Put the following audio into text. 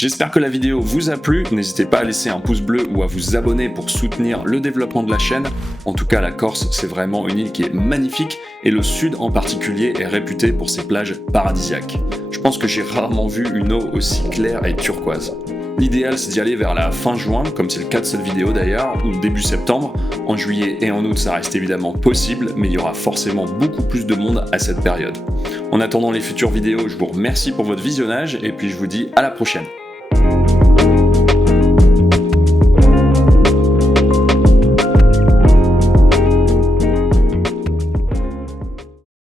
J'espère que la vidéo vous a plu, n'hésitez pas à laisser un pouce bleu ou à vous abonner pour soutenir le développement de la chaîne. En tout cas, la Corse, c'est vraiment une île qui est magnifique et le sud en particulier est réputé pour ses plages paradisiaques. Je pense que j'ai rarement vu une eau aussi claire et turquoise. L'idéal, c'est d'y aller vers la fin juin, comme c'est le cas de cette vidéo d'ailleurs, ou début septembre. En juillet et en août, ça reste évidemment possible, mais il y aura forcément beaucoup plus de monde à cette période. En attendant les futures vidéos, je vous remercie pour votre visionnage et puis je vous dis à la prochaine.